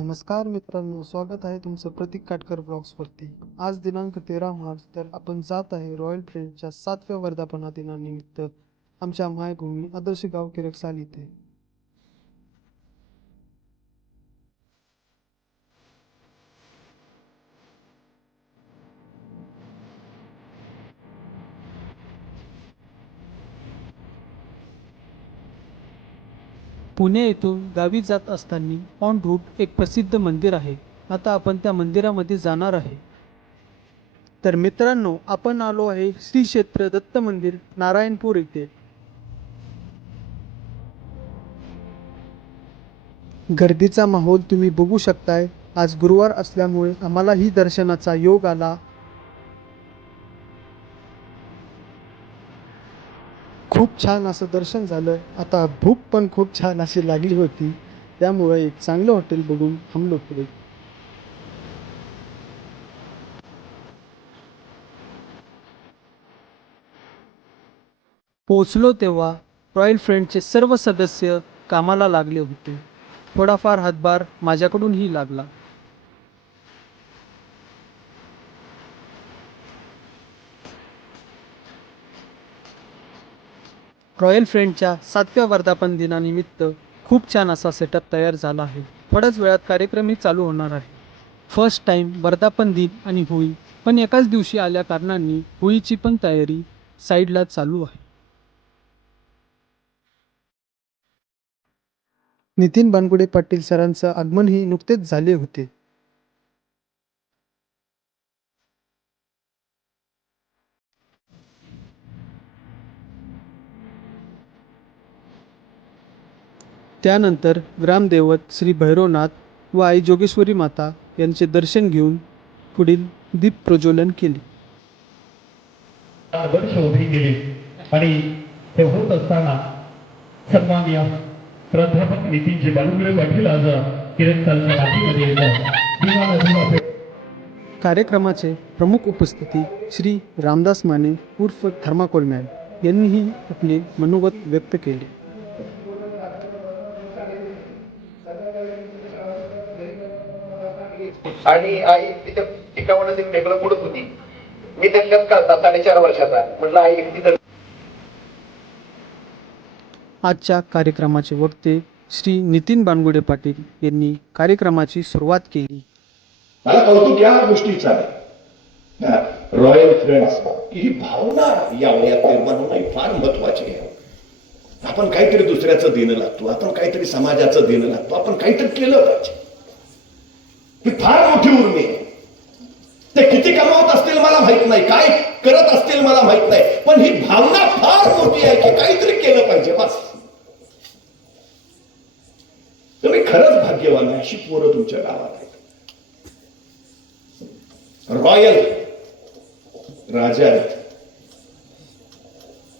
नमस्कार मित्रांनो स्वागत आहे तुमचं प्रतीक काटकर ब्लॉग्सवरती. आज दिनांक तेरा मार्च तर आपण जात आहे रॉयल ट्रेनच्या सातव्या वर्धापना दिनानिमित्त आमच्या मायभूमी आदर्श गाव किरकसाल इथे पुणे येथून गावी जात असताना ऑन रूट एक प्रसिद्ध मंदिर आहे. आता आपण त्या मंदिरामध्ये जाणार आहे. तर मित्रांनो आपण आलो आहे श्री क्षेत्र दत्त मंदिर नारायणपूर येथे गर्दीचा माहोल तुम्ही बघू शकताय. आज गुरुवार असल्यामुळे आम्हालाही दर्शनाचा योग आला. खूप छान असं दर्शन झालं. आता भूक पण खूप छान अशी लागली होती. त्यामुळे एक चांगलं हॉटेल बघून थांबलो पुढे पोचलो तेव्हा रॉयल फ्रेंडचे सर्व सदस्य कामाला लागले होते. थोडाफार हातभार माझ्याकडूनही लागला. रॉयल फ्रेंडच्या सातव्या वर्धापन दिनानिमित्त खूप छान असा सेटअप तयार झाला आहे. थोड्याच वेळात कार्यक्रमही चालू होणार आहे. फर्स्ट टाइम वर्धापन दिन आणि होळी पण एकाच दिवशी आल्या कारणांनी होळीची पण तयारी साईडला चालू आहे. नितीन बानगुडे पाटील सरांचं आगमनही नुकतेच झाले होते. त्यानंतर ग्रामदैवत श्री भैरवनाथ व आई जोगेश्वरी माता यांचे दर्शन घेऊन पुढील दीप प्रज्वलन केले. वर्ष उभी गेली आणि हे होत असताना सन्माननीय प्राध्यापक नितीनजी बालुगडे पाटील आज किरण मातीमध्ये येतात कार्यक्रमाचे प्रमुख उपस्थिती श्री रामदास माने उर्फ थर्माकोल मॅन यांनीही आपले मनोगत व्यक्त केले. आणि आई तिथे दिन वेगळं पुढत होती. मी त्याच्यात कळता साडेचार वर्षाचा म्हटलं आई एकटी तर आजच्या कार्यक्रमाचे वक्ते श्री नितीन बानगुडे पाटील यांनी कार्यक्रमाची सुरुवात केली. मला कौतुक या गोष्टीचं रॉयल फ्रेंड्स ही भावना या वयात निर्माण होणं फार महत्वाची आहे. आपण काहीतरी दुसऱ्याचं देणं लागतो आपण काहीतरी समाजाचं देणं लागतो आपण काहीतरी केलं पाहिजे. ही फार मोठी उर्मी आहे. ते किती कमावत असतील मला माहीत नाही काय करत असतील मला माहीत नाही पण ही भावना फार मोठी आहे की काहीतरी केलं पाहिजे बस. तुम्ही खरंच भाग्यवान आहे अशी पोरं तुमच्या गावात आहेत. रॉयल राजा आहेत.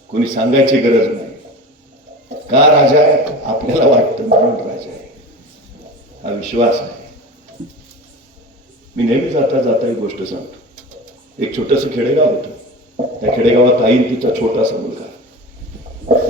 कोणी सांगायची गरज नाही. का राजा आहे आपल्याला वाटतं म्हणून राजा आहे. हा विश्वास आहे. मी नेहमी जाता जाता एक गोष्ट सांगतो. एक छोटस खेडेगाव होतं. त्या खेडेगावात आई तिचा छोटासा मुलगा.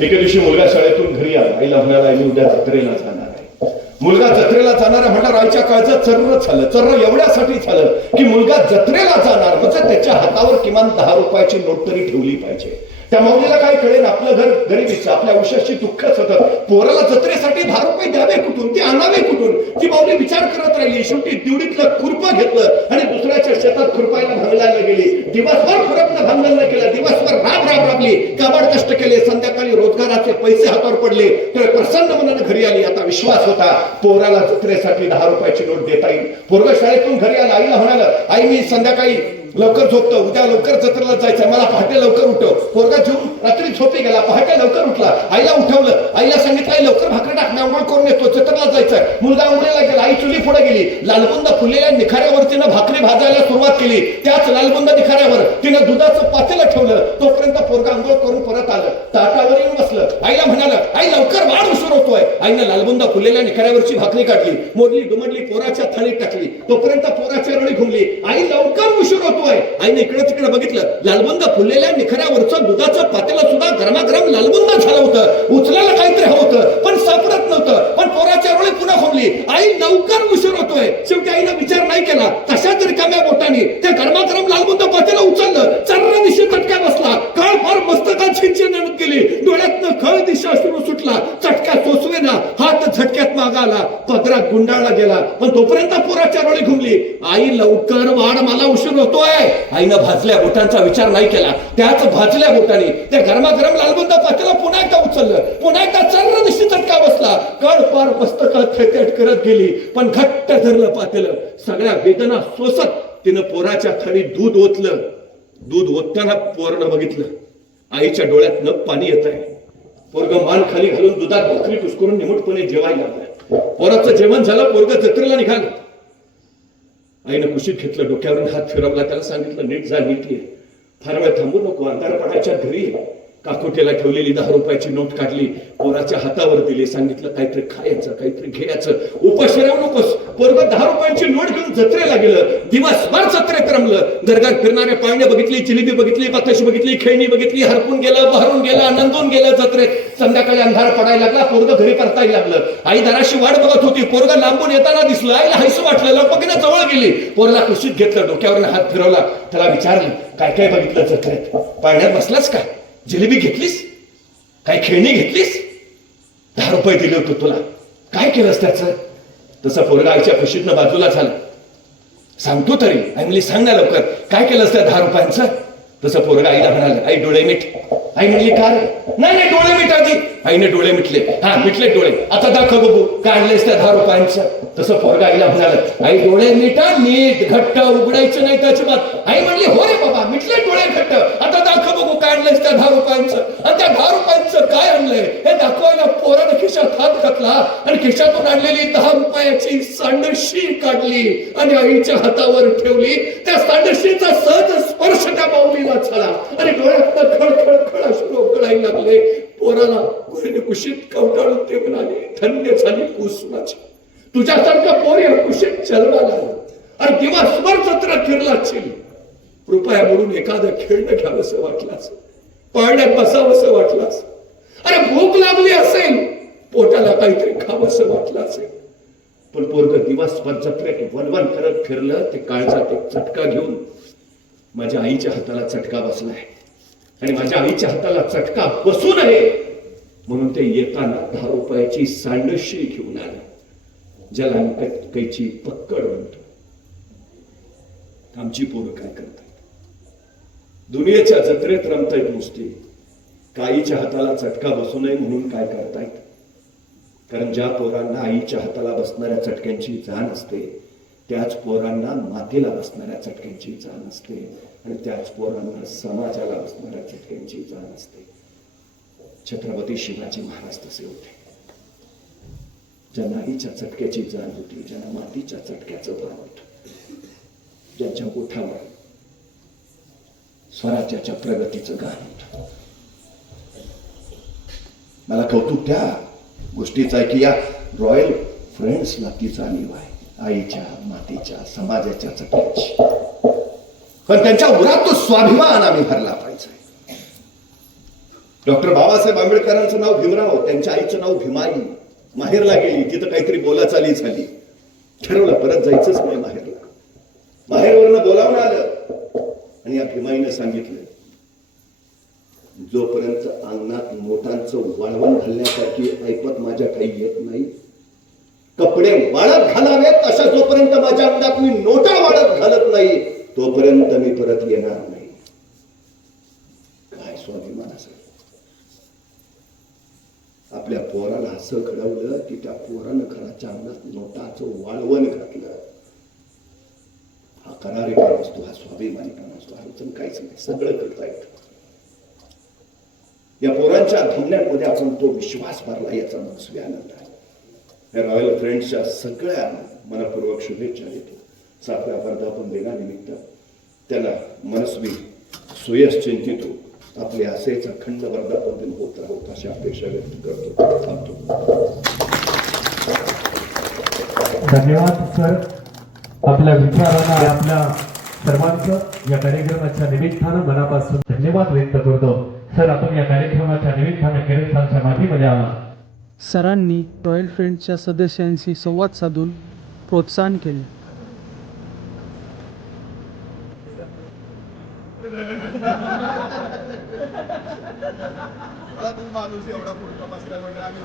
एके दिवशी मुलगा शाळेतून घरी आला. आईला म्हणाला आई उद्या जत्रेला जाणार आहे. मुलगा जत्रेला जाणार आहे म्हणणार आईच्या काळचं चर्र झालं. चर्र एवढ्यासाठी झालं की मुलगा जत्रेला जाणार. म्हणजे त्याच्या हातावर किमान दहा रुपयाची नोट तरी ठेवली पाहिजे. त्या माऊलीला काय कळेल? आपलं घर गरिबीचं आपल्या आयुष्याची दुःखच सतत. पोराला जत्रेसाठी दहा रुपये द्यावे कुठून? ते आणावे कुठून? ती माऊली विचार करत राहिली. शेवटी दिवडीतलं खुरप घेतलं आणि दुसऱ्याच्या शेतात खुरपायला भांगलायला गेली. दिवसभर खुरपणं भांगलं केलं. दिवसभर राब राब राबली. काबाड कष्ट केले. संध्याकाळी रोजगाराचे पैसे हातावर पडले. तर प्रसन्न मनानं घरी आली. आता विश्वास होता. पोराला जत्रेसाठी दहा रुपयाची नोट देता येईल. पोरग शाळेतून घरी आला. आईला म्हणाल आई मी संध्याकाळी लवकर झोपतो. उद्या लवकर जत्रेला जायचं. मला पहाटे लवकर उठव. पोरगा जेवून रात्री झोपी गेला. पहाटे लवकर उठला. आईला उठवलं. आईला सांगितलं आई लवकर भाकर टाक. मी आंघोळ करून येतो. जत्रेला जायचं मुलगा आंघोळीला गेला. आई चुली पुढे गेली. लालबुंद फुललेल्या निखाऱ्यावर तिनं भाकरी भाजायला सुरुवात केली. त्याच लालबुंद निखाऱ्यावर तिनं दुधाचं पातेलं ठेवलं. तोपर्यंत पोरगा आंघोळ करून परत आलं. ताटावर येऊन बसलं. आईला म्हणालं आई लवकर वाढ उशीर होतोय. आईनं लालबुंद फुललेल्या निखाऱ्यावरची भाकरी काढली. मोडली डुमडली पोराच्या थाळीत टाकली. तोपर्यंत पोराच्या रडी घुमली आई लवकर उशीर होतोय आईने इकडं तिकडे बघितलं. लालबुंद फुललेल्या निखऱ्यावरचं दुधाचं पातेलं सुद्धा गरमागरम लालबुंद झालं होतं उचलायला काहीतरी हवं होतं पण सापडत नव्हतं पण पोराच्या रोळी पुन्हा खोमली लागली आई लवकर उशीर होतोय शेवटी आईनं विचार नाही केला तशाच रिकाम्या बोटाने त्या गरमागरम लालबुंद पातेला उचललं चर्र दिशे चटका बसला काळ फार मस्तकात छिंचन गेली डोळ्यातनं खळ दिशा सुरू सुटला चटका सोसवे ना हात झटक्यात मागाला पदरात गुंडाळला गेला पण तोपर्यंत पोराच्या रोळी घुमली. आई लवकर वाढ मला उशीर होतोय. आईनं भाजल्या बोटांचा विचार नाही केला. त्याच भाजल्या बोटाने त्या गरमागरम लालबंद पातेला पुन्हा एकदा उचललं. पुन्हा एकदा चर्र दिशे चटका बसला. कळ पार मस्तकात थेट करत गेली. पण घट्ट धरलं पातेलं. सगळ्या वेदना सोसत तिनं पोराच्या खाली दूध ओतलं. दूध ओतताना पोरणं बघितलं. आईच्या डोळ्यातनं पाणी येत आहे पोरग मान खाली घालून दुधात भाकरी टुसकरून निमूटपणे जेवायला लागलाय पोराचं जेवण झालं पोरग जत्रेला निघालं. आईनं कुशीत घेतलं डोक्यावरून हात फिरवला त्याला सांगितलं नीट जा नीट ये. फार वेळ थांबू नको अंधार पडायच्या घरी काकोट्याला ठेवलेली दहा रुपयाची नोट काढली पोराच्या हातावर दिली सांगितलं काहीतरी खायचं काहीतरी घ्यायचं. उपाशी राहू नकोस. पोरग दहा रुपयांची नोट घेऊन जत्रेला गेलं. दिवसभर जत्रेत रमलं. दरगार फिरणाऱ्या पाळणे बघितली जिलेबी बघितली बत्ताशी बघितली खेळणी बघितली हरपून गेलं बहरून गेलं आनंदून गेलं जत्रेत. संध्याकाळी अंधार पडायला लागला पोरग घरी परतायला लागलं. आई दराशी वाट बघत होती. पोरग लांबून येताना दिसलं. आईला हैसू वाटलं. लपकीनं जवळ गेली. पोरला कुशीत घेतलं डोक्यावर हात फिरवला. त्याला विचारलं काय काय बघितलं जत्रेत? पाळण्यात बसलाच का? जिलेबी घेतलीस? काय खेळणी घेतलीस? दहा रुपये दिले होते तुला. काय केलंस त्याचं? तसं पोरगा आईच्या खुशीतनं बाजूला झालं. सांगतो तरी. आई म्हणजे सांग ना लवकर. काय केलंस त्या दहा रुपयांचं? तसं पोरगा आईला म्हणाल आई डोळे मीठ. आई म्हणली का नाही नाही डोळे मिटाजी आईने डोळे मिटले. हा मिटले डोळे. आता दाखव बघू. काढलेस त्या दहा रुपयांचं. तसं पोरगा आईला म्हणाल आई डोळे मिटा नीट घट्ट उघडायचं नाही त्याच्या बात. आई म्हणली हो रे बाबा मिटले डोळे घट्ट. आता दाखव बघू काढलेस त्या दहा रुपयांचं. आणि त्या दहा रुपयांचं काय आणलंय? हे दाखवायला पोरानं खिशात हात घातला आणि खिशातून आणलेली दहा रुपयाची सांडशी काढली आणि आईच्या हातावर ठेवली. त्या सांडशीचा सहज स्पर्श त्या माऊलीला झाला. आणि डोळ्यात खळखळ खळ अश्रू कळायला पोराला कोणी कुशीत कवटाळून ते म्हणाले. धन्य झाली कुसुमाची तुझ्यासारखं पोर या कुशीत जन्माला आलं. आणि दिवसभर जत्रा फिरला असेल कृपया म्हणून एखादं खेळणं घ्यावंसं वाटलाच. पाळण्यात बसावंसं वाटलाच. अरे भूक लागली असेल. पोटाला काहीतरी खावंसं वाटलं असेल. पण पोरग दिवसभर जत्रेत वनवन करत फिरलं ते काळजात एक चटका घेऊन माझ्या आईच्या हाताला चटका बसलाय. आणि माझ्या आईच्या हाताला चटका बसू नये म्हणून ते येताना दहा रुपयाची सांडशी घेऊन आले ज्याला आम्ही कैची पक्कड म्हणतो. आमची पोरं काय करतात? दुनियेच्या जत्रेत रमतायत नुसती. काईच्या हाताला चटका बसू नये म्हणून काय करतायत? कारण ज्या पोरांना आईच्या हाताला बसणाऱ्या चटक्यांची जाण असते त्याच पोरांना मातीला बसणाऱ्या चटक्यांची जाण असते. आणि त्याच पोरांना समाजाला असणाऱ्या चटक्यांची जाण असते. छत्रपती शिवाजी महाराज तसे होते. ज्यांना हिच्या चटक्याची जाण होती ज्यांना मातीच्या चटक्याचं भान होत. ज्यांच्या ओठावर स्वराज्याच्या प्रगतीचं गाण होत. मला कौतुक त्या गोष्टीचं आहे की या रॉयल फ्रेंड्सला ती जाणीव आहे. आईच्या मातीच्या समाजाच्या चटक्याची पण त्यांच्या उरात तो स्वाभिमान आम्ही भरला पाहिजे. डॉक्टर बाबासाहेब आंबेडकरांचं नाव भीमराव त्यांच्या आईचं नाव भीमाई. माहेरला गेली तिथं काहीतरी बोलाचाली झाली. ठरवलं परत जायचंच नाही माहेरला. माहेरवरनं बोलावणं आलं. आणि या भीमाईनं सांगितलं जोपर्यंत अंगणात मोठांचं वाळवण घालण्यासारखी ऐपत माझ्या काही येत नाही कपडे वाळत घालावेत अशा जोपर्यंत माझ्या अंगात मी नोटा वाळत घालत नाही तोपर्यंत मी परत येणार नाही. काय स्वाभिमान असेल आपल्या पोराला असं घडवलं की त्या पोरानं घराच्या अंगात नोटाचं वाळवण घातलं. हा करारेपणा असतो हा स्वाभिमानीपणा असतो अडचण काहीच नाही सगळं करता येतं. या पोरांच्या धमन्यांमध्ये आपण तो विश्वास भरला याचा मनस्वी आनंद आहे. या रॉयल फ्रेंड्सच्या सगळ्या मनपूर्वक शुभेच्छा देतो. सातव्या वर्धापन दिनानिमित्त त्याला मनस्वी सुयश चिंतितो आपले असेच अखंड वर्धापन दिन होत राहोत अशी अपेक्षा व्यक्त करतो. थांबतो. धन्यवाद सर. आपल्या विचारांना आणि आपल्या सर्वांचं या कार्यक्रमाच्या निमित्तानं मनापासून धन्यवाद व्यक्त करतो. सर आपण या कार्यक्रमाच्या निमित्तानं गिरीस्थानच्या मातीमध्ये आला. सरांनी रॉयल फ्रेंडच्या सदस्यांशी संवाद साधून प्रोत्साहन केले. माणूस एवढा पुढचा बसला म्हणजे आम्ही